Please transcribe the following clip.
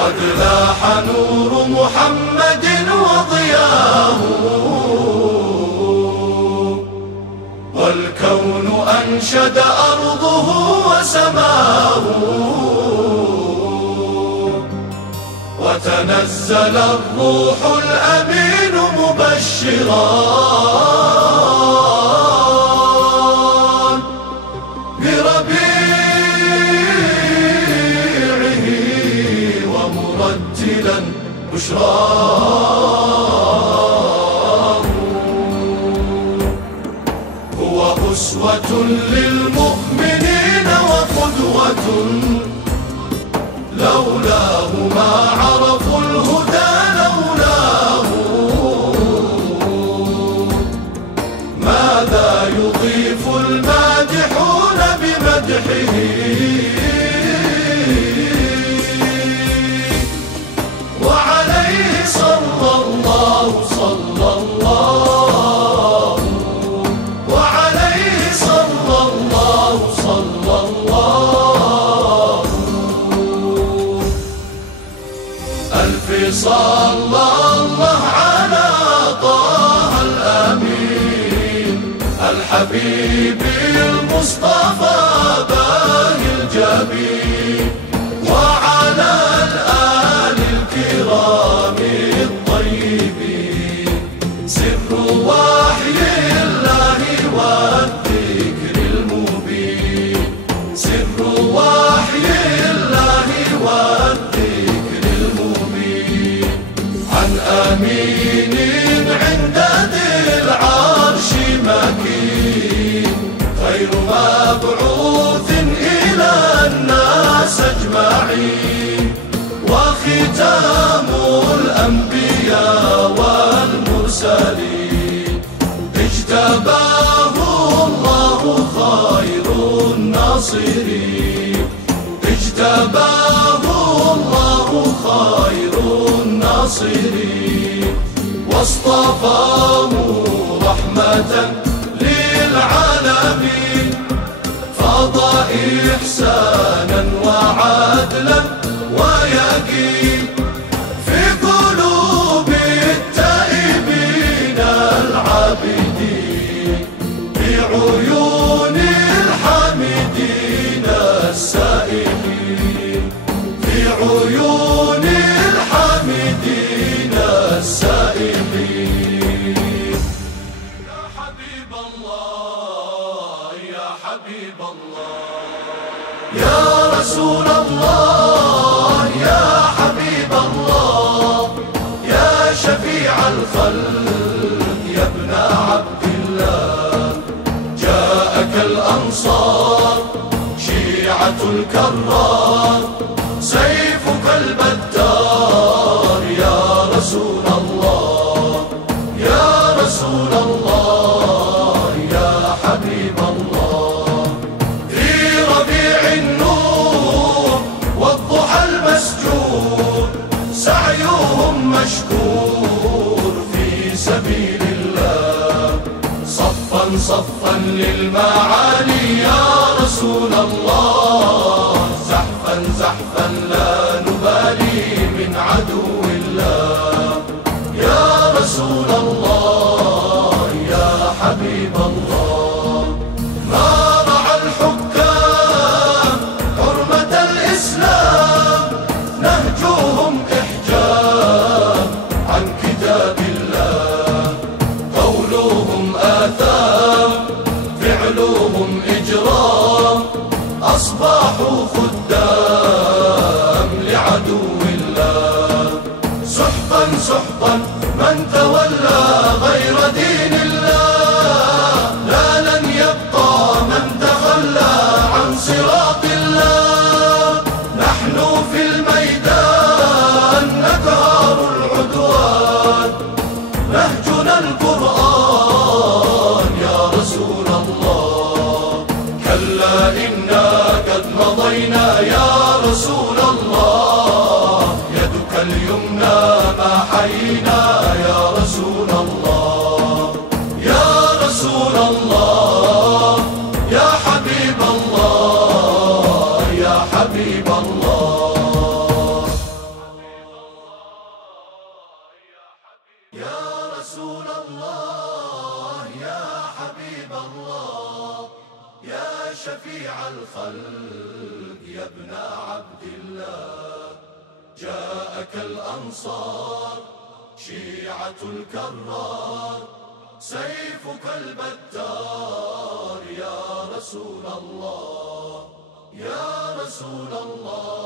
قد لاح نور محمد وضياه، والكون أنشد أرضه وسماه، وتنزل الروح الأمين مبشرا بربيعه ومرتلا بشراه. هو أسوة للمؤمنين وقدوة، لولاه ما عرفوا الهدى، لولاه ماذا يضيف المادحون بمدحه. وعليه صلى الله صلى الله، وعليه صلى الله صلى الله. ألف صلى الله على طه الأمين، الحبيب المصطفى باهي الجبين، وعلى الآل الكرام الطيبين، سر وحي الله والذكر المبين، سر وحي الله والذكر المبين. عن أمين عند ذي العرش مكين، خير مبعوث إلى الناس أجمعين، وختام الأنبياء والمرسلين. اجتباه الله خير الناصرين، اجتباه الله خير الناصرين، واصطفاه رحمة للعالمين. فضى إحسانا وعدلا ويقين في قلوب التائبين العابدين، بعيون الحامدين السائلين، في عيون الحامدين السائلين. يا حبيب الله يا حبيب الله، يا رسول الله يا حبيب الله، يا شفيع الخلق يا ابن عبد الله. جاءك الأنصار شيعة الكرار، سيفك البتار يا رسول الله، يا رسول الله يا حبيب الله. في ربيع النور والضحى المسجور، سعيهم مشكور في سبيل الله. صفا صفا للمعالي يا رسول الله، زحفا زحفا لا نبالي من عدو الله. يا رسول الله يا حبيب الله. ما رعى الحكام حرمة الإسلام، نهجوهم إحجام عن كتاب الله. قولهم آثام فعلهم إجرام، أصبحوا خدام لعدو الله. سحقا سحقا من تولى غير دين الله، لا لن يبقى من تخلى عن صراط الله. نحن في الميدان نكهر العدوان، نهجنا القرآن يا رسول الله. كلا إنا قد مضينا يا رسول الله، يدك اليمنى ما حيينا يا رسول الله. شفيع الخلق يا ابن عبد الله. جاءك الأنصار شيعة الكرار، سيفك البتار يا رسول الله، يا رسول الله.